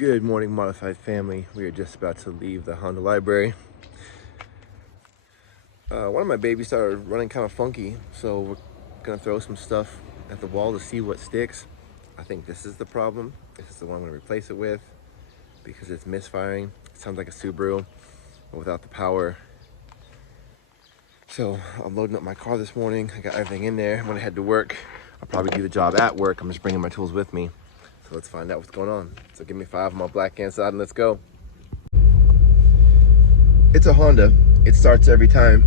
Good morning, Modified family. We are just about to leave the Honda library. One of my babies started running kind of funky, so we're gonna throw some stuff at the wall to see what sticks. I think this is the problem. This is the one I'm gonna replace it with because it's misfiring. It sounds like a Subaru, but without the power. So I'm loading up my car this morning. I got everything in there. When I head to work, I'll probably do the job at work. I'm just bringing my tools with me. So let's find out what's going on. So give me 5 on my black hand side and let's go. It's a Honda. It starts every time.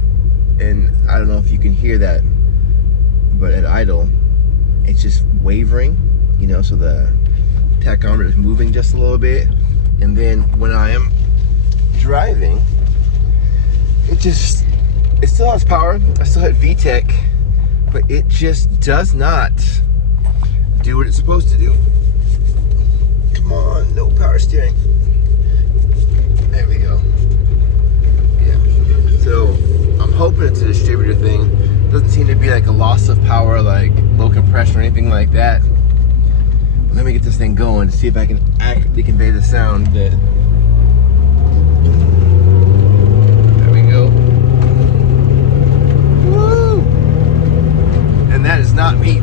And I don't know if you can hear that, but at idle, it's just wavering, you know, so the tachometer is moving just a little bit. And then when I am driving, it still has power. I still have VTEC, but it just does not do what it's supposed to do. Come on, no power steering. There we go. Yeah. So I'm hoping it's a distributor thing. Doesn't seem to be like a loss of power, like low compression or anything like that. But let me get this thing going to see if I can accurately convey the sound that. There we go. Woo! And that is not me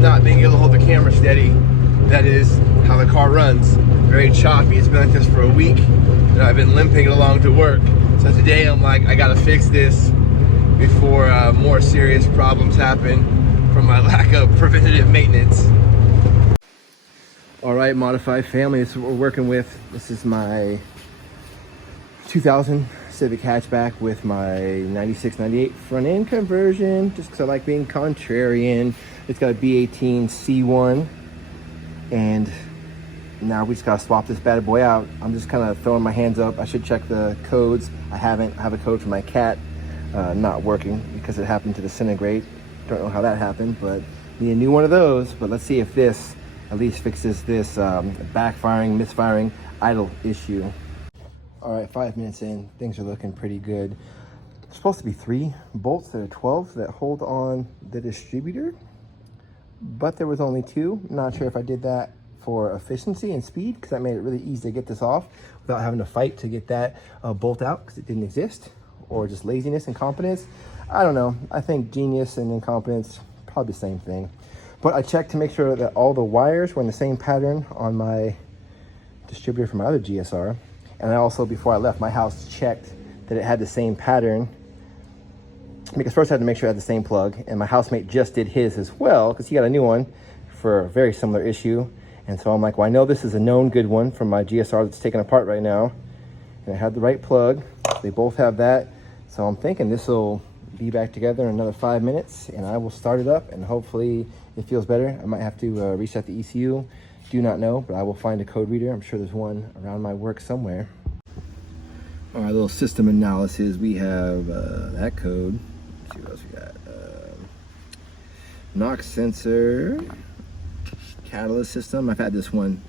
not being able to hold the camera steady. That is how the car runs. Very choppy. It's been like this for a week, and I've been limping it along to work. So today I'm like, I gotta fix this before more serious problems happen from my lack of preventative maintenance. All right, Modified family, this is what we're working with. This is my 2000 Civic hatchback with my 96, 98 front end conversion, just because I like being contrarian. It's got a B18c1. And now we just gotta swap this bad boy out. I'm just kind of throwing my hands up. I should check the codes. I haven't. I have a code for my cat not working because it happened to disintegrate. Don't know how that happened, but need a new one of those. But let's see if this at least fixes this backfiring, misfiring, idle issue. All right, 5 minutes in, things are looking pretty good. There's supposed to be 3 bolts that are 12 that hold on the distributor, but there was only 2. Not sure if I did that for efficiency and speed, because that made it really easy to get this off without having to fight to get that bolt out because it didn't exist, or just laziness, incompetence. I don't know. I think genius and incompetence, probably the same thing. But I checked to make sure that all the wires were in the same pattern on my distributor for my other GSR. And I also, before I left my house, checked that it had the same pattern, because first I had to make sure I had the same plug, and my housemate just did his as well because he got a new one for a very similar issue. And so I'm like, well, I know this is a known good one from my GSR that's taken apart right now, and I had the right plug. They both have that, so I'm thinking this will be back together in another 5 minutes, and I will start it up, and hopefully it feels better. I might have to reset the ECU. Do not know, but I will find a code reader. I'm sure there's one around my work somewhere. All right, little system analysis. We have that code. Let's see what else we got. NOx sensor, catalyst system. I've had this one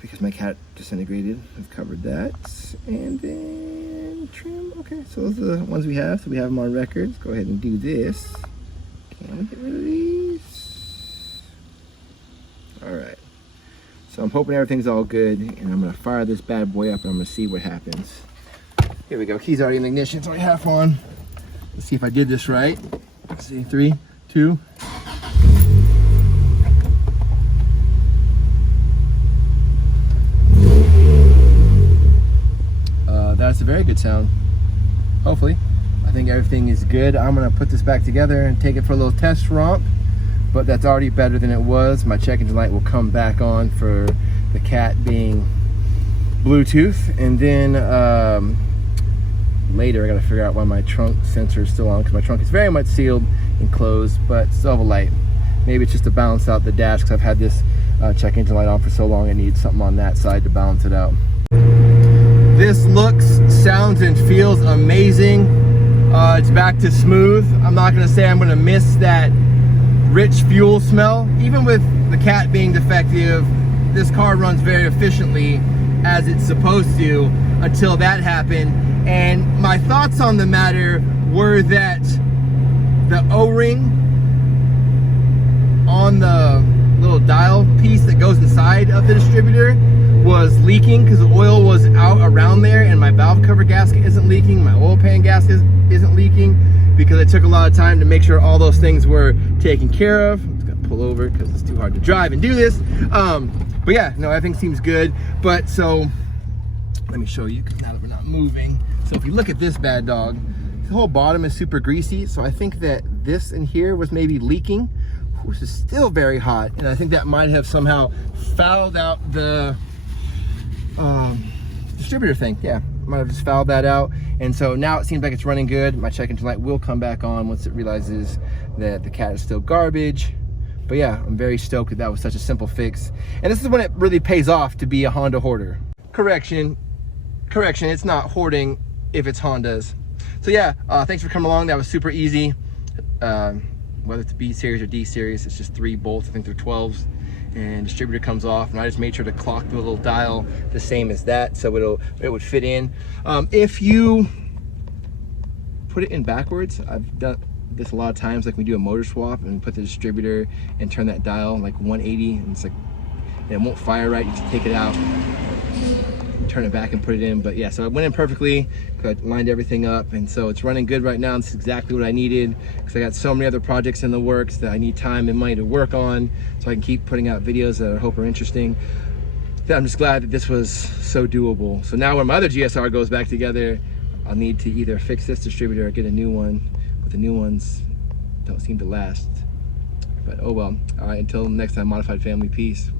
because my cat disintegrated. I've covered that. And then trim. Okay, so those are the ones we have. So we have them on record. Let's go ahead and do this. Can we get rid of these? All right. So I'm hoping everything's all good, and I'm gonna fire this bad boy up and I'm gonna see what happens. Here we go. Key's already in the ignition. It's already half on. Let's see if I did this right. Let's see. 3, 2. That's a very good sound. Hopefully. I think everything is good. I'm gonna put this back together and take it for a little test romp, but that's already better than it was. My check engine light will come back on for the cat being Bluetooth, and then later I gotta figure out why my trunk sensor is still on, because my trunk is very much sealed and closed, but still have a light. Maybe it's just to balance out the dash, because I've had this check engine light on for so long. I need something on that side to balance it out. This looks, sounds, and feels amazing. It's back to smooth. I'm not gonna say I'm gonna miss that rich fuel smell. Even with the cat being defective, this car runs very efficiently as it's supposed to until that happened. And my thoughts on the matter were that the O-ring on the little dial piece that goes inside of the distributor was leaking because the oil was out around there, and my valve cover gasket isn't leaking, my oil pan gasket isn't leaking, because it took a lot of time to make sure all those things were taken care of. I'm just gonna pull over because it's too hard to drive and do this. But yeah, no, everything seems good. But so let me show you, because now that we're not moving. So if you look at this bad dog, the whole bottom is super greasy. So I think that this in here was maybe leaking, which is still very hot. And I think that might have somehow fouled out the distributor thing. Yeah, might have just fouled that out. And so now it seems like it's running good. My check engine light will come back on once it realizes that the cat is still garbage. But yeah, I'm very stoked that that was such a simple fix. And this is when it really pays off to be a Honda hoarder. Correction, it's not hoarding if it's Hondas. So yeah, thanks for coming along. That was super easy. Whether it's B series or D series, it's just 3 bolts. I think they're 12s. And distributor comes off, and I just made sure to clock the little dial the same as that, so it would fit in. If you put it in backwards, I've done this a lot of times, like we do a motor swap and put the distributor and turn that dial like 180, and it's like it won't fire right. You just take it out, turn it back and put it in. But yeah, so it went in perfectly, lined everything up, and so it's running good right now. This is exactly what I needed, because I got so many other projects in the works that I need time and money to work on, so I can keep putting out videos that I hope are interesting. I'm just glad that this was so doable. So now when my other GSR goes back together, I'll need to either fix this distributor or get a new one, but the new ones don't seem to last. But oh well. All right, until next time, Modified Family, peace.